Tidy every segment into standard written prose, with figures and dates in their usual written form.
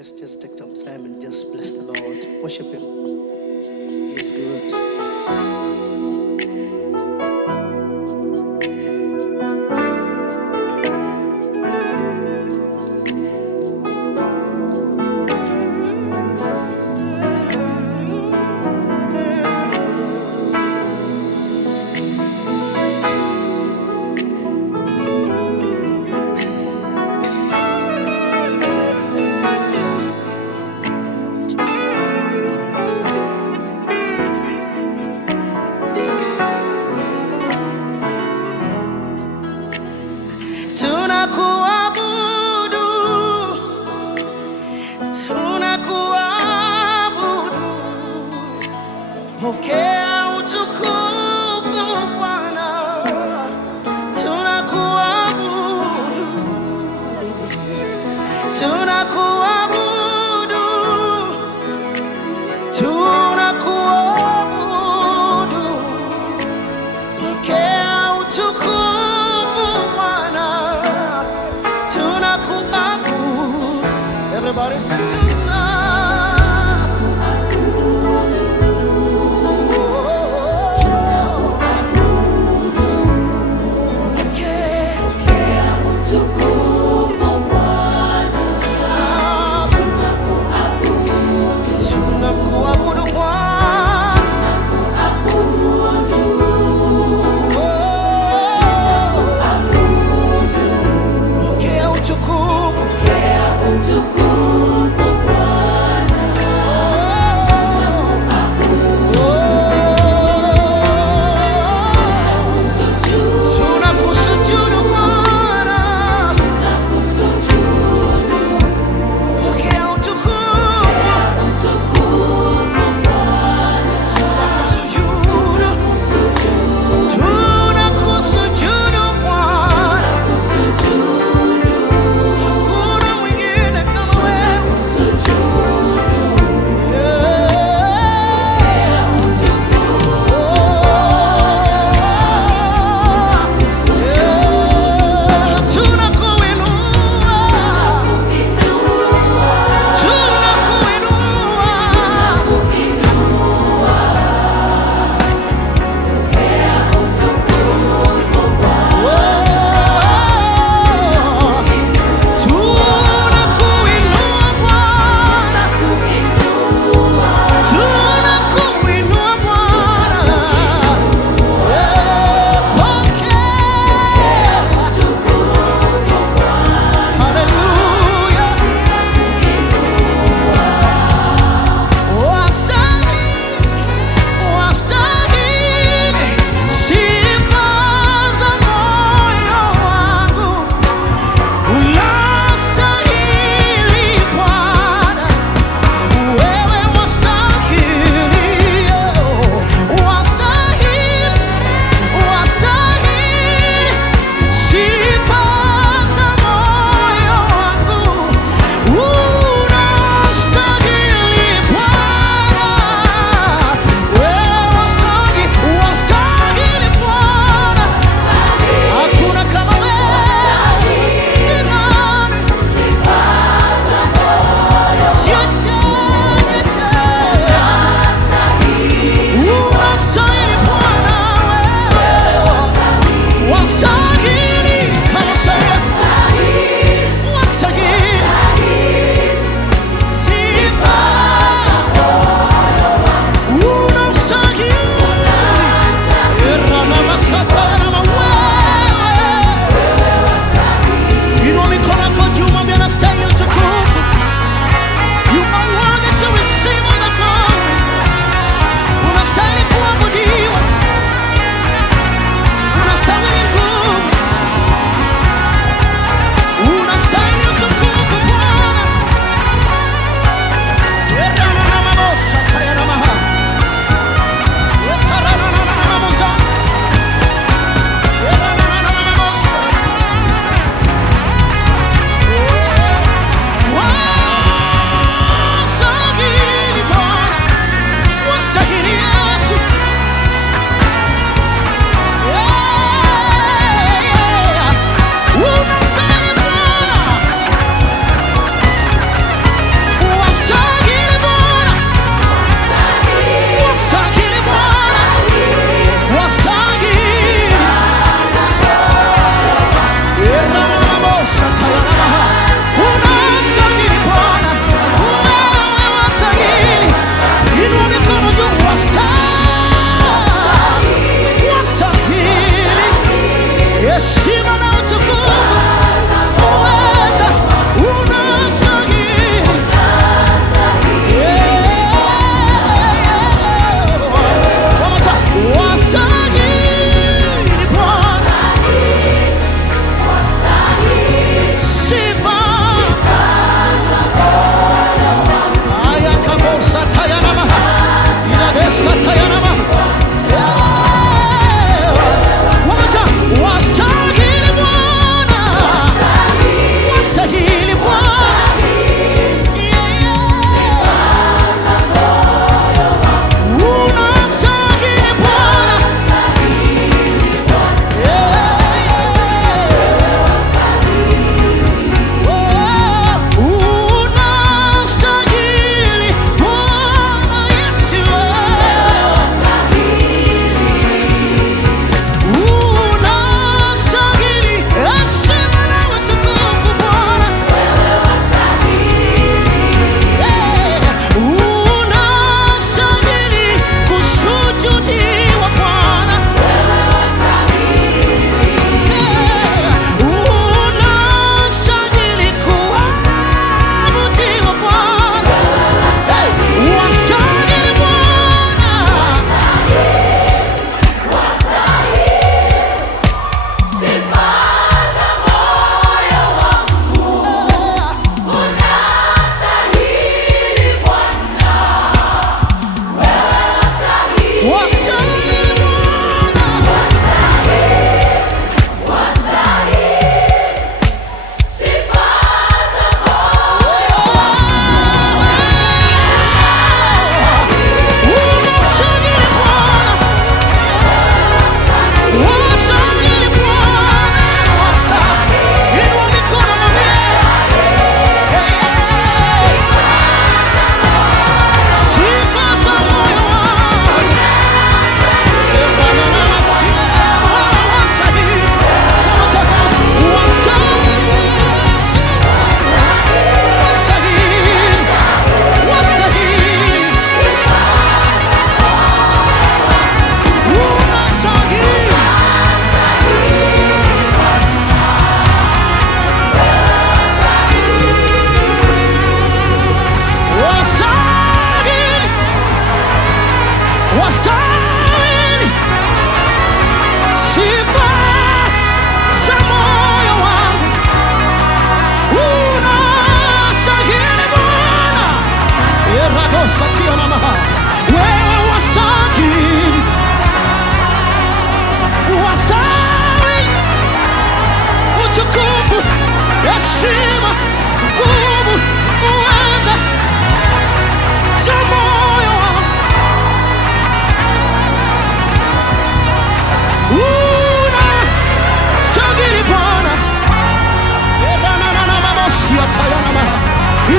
Let's just take some time and just bless the Lord. Worship Him. He's good. Tunakuabudu, tunakuabudu, pokea utukufu Bwana. Tunakuabudu, tunakuabudu, tunakuabudu, pokea utukufu Bwana. Everybody sing Utukufu Bwana.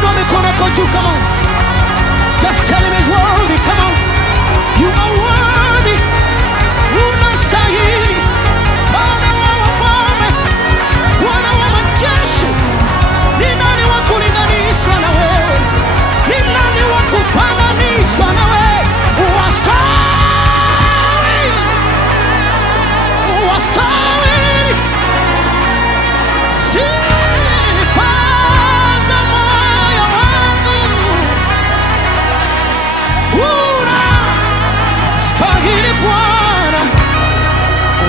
Inua mikono yako juu, come on. Just tell him he's worthy, come on. You are worthy. Unastahili. Bwana wa wafalme, Bwana wa majeshi. Ni nani wa kulinganishwa na wewe? Ni nani wa kufananishwa na wewe? Wastahili. Wastahili. Sifa za moyo wangu. Unastahili Bwana.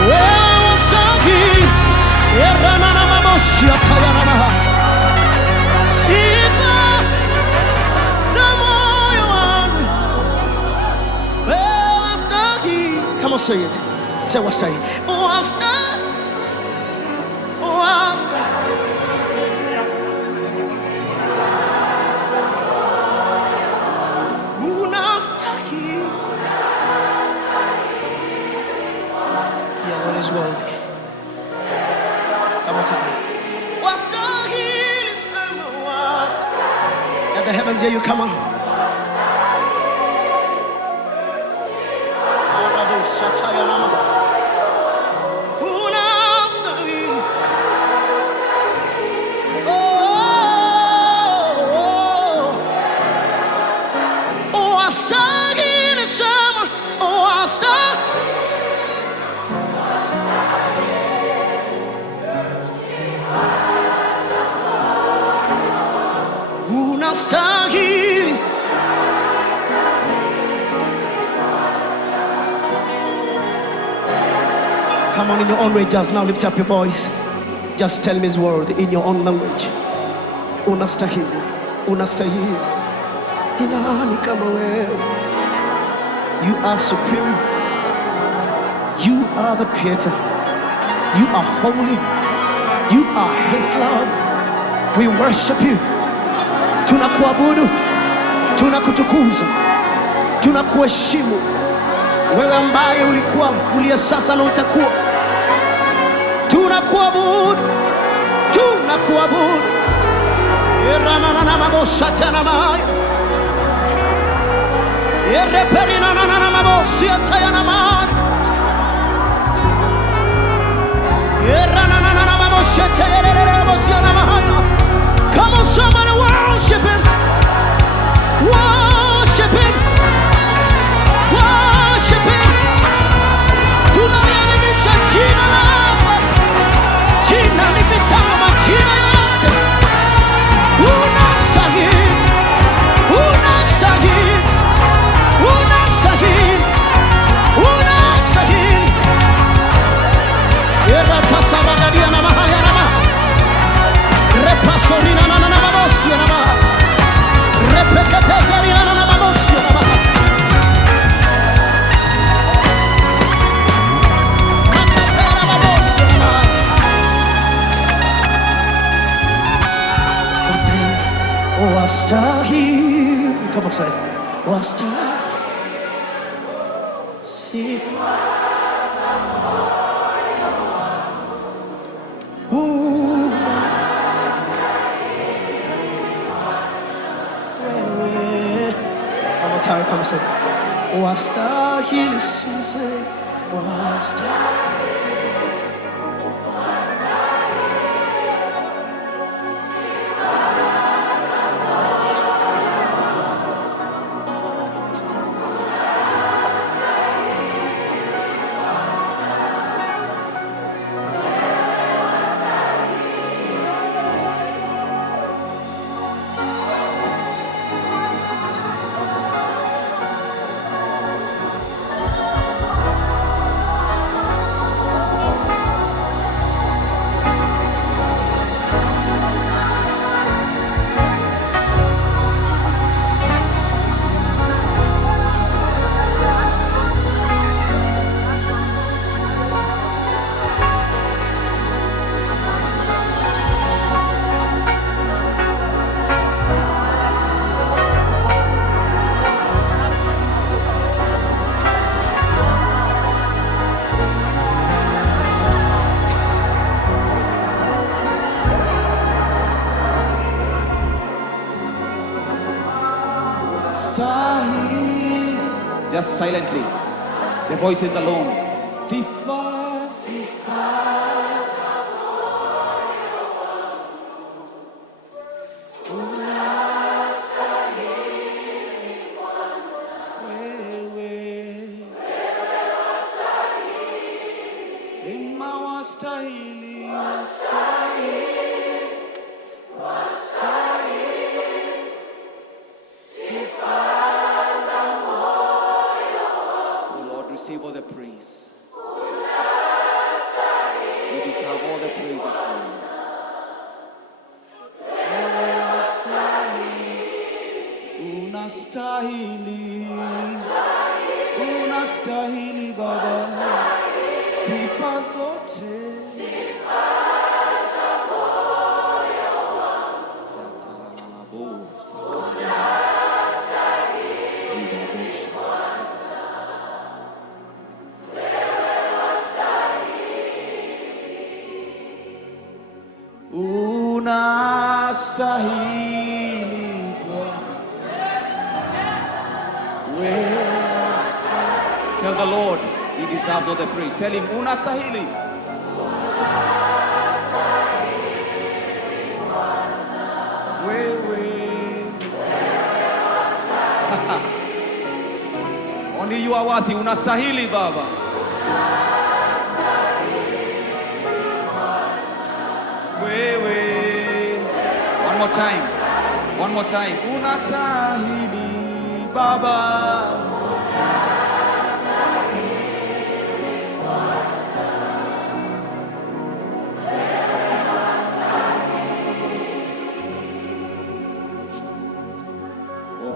Wewe wastahili. Erana na mamoshi atayana maha. Sifa za moyo wangu. Wewe wastahili. Come on, say it. Say wastahili. Wastahili. Wastahili. Unastahili. Yahweh is worthy. Come on, say it. Wastahili sana, wastahili. Let the heavens hear you, come on. Arado shataya nama. Unastahili. Wastahili sana, wastahili. Unastahili. Come on, in your own way, just now lift up your voice. Just tell me his word in your own language. Unastahili. Unastahili. Ni nani kama wewe? You are supreme. You are the creator. You are holy. You are his love. We worship you. Tunakuabudu, tunakutukuza, tunakuheshimu. Wewe ambaye ulikuwa, uliye sasa na utakuwa. Tunakuabudu, tunakuabudu. Erana na mabosha tena maya. Ereperina na mabosi atayana maya. Erana na mabosha tena mabosi na maya. Come on, somebody worship him. Worship him. Worship him. Tunaliadhimisha jina lako. Jina lipitalo majina yote. Unastahili. Unastahili. Unastahili. Unastahili. Eratasaragadia na mahaya na mahaya. Repasorina na mabosi na ma. Repekatezarina na mabosi na ma. Makatera mabosi na ma. Wastahili. Come on, say it. Wastahili. Sifa. Time, come and say, wastahili sisi, wastahili. unastahili. Just silently, the voices alone. Sifa, sifa. Wastahili, wastahili, wastahili, sifa za moyo. Oh Lord, receive all the praise. You deserve all the praises, Lord. Unastahili, unastahili Baba, sifa zote. Unastahili Bwana. Tell the Lord He deserves all the praise. Tell Him, unastahili. Only you are worthy. Unastahili Baba. One more time. One more time. Unastahili Baba.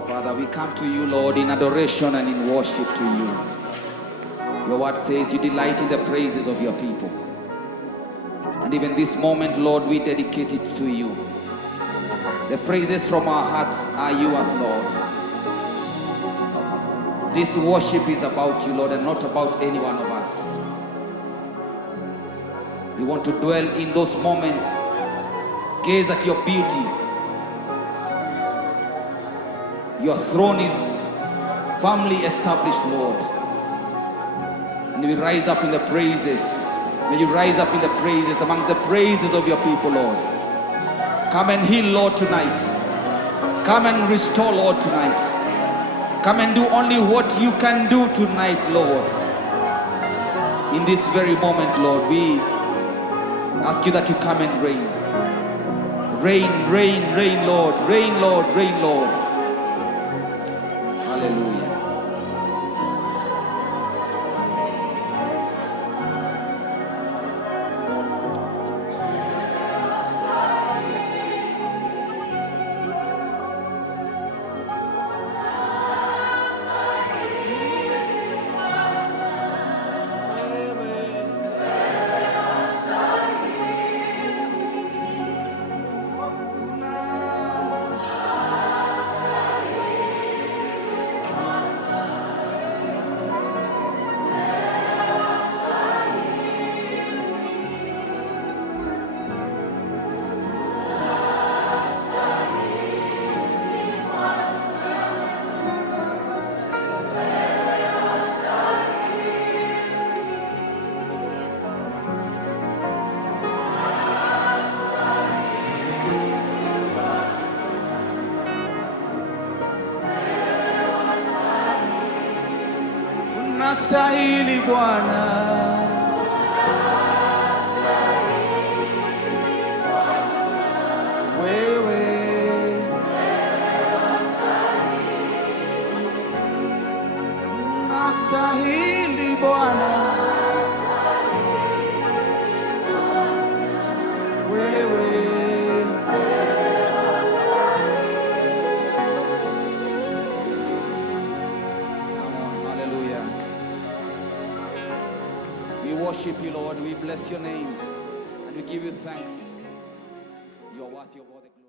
Father, we come to you, Lord, in adoration and in worship to you. Your word says you delight in the praises of your people. And even this moment, Lord, we dedicate it to you. The praises from our hearts are yours, Lord. This worship is about you, Lord, and not about any one of us. We want to dwell in those moments, gaze at your beauty. Your throne is firmly established, Lord. And we rise up in the praises. May you rise up in the praises, amongst the praises of your people, Lord. Come and heal, Lord, tonight. Come and restore, Lord, tonight. Come and do only what you can do tonight, Lord. In this very moment, Lord, we ask you that you come and reign. Reign, reign, reign, Lord. Reign, Lord, reign, Lord. Hallelujah. Unastahili Bwana, wewe unastahili Bwana, wewe we worship you, Lord. We bless your name and we give you thanks. You are worthy of all the glory.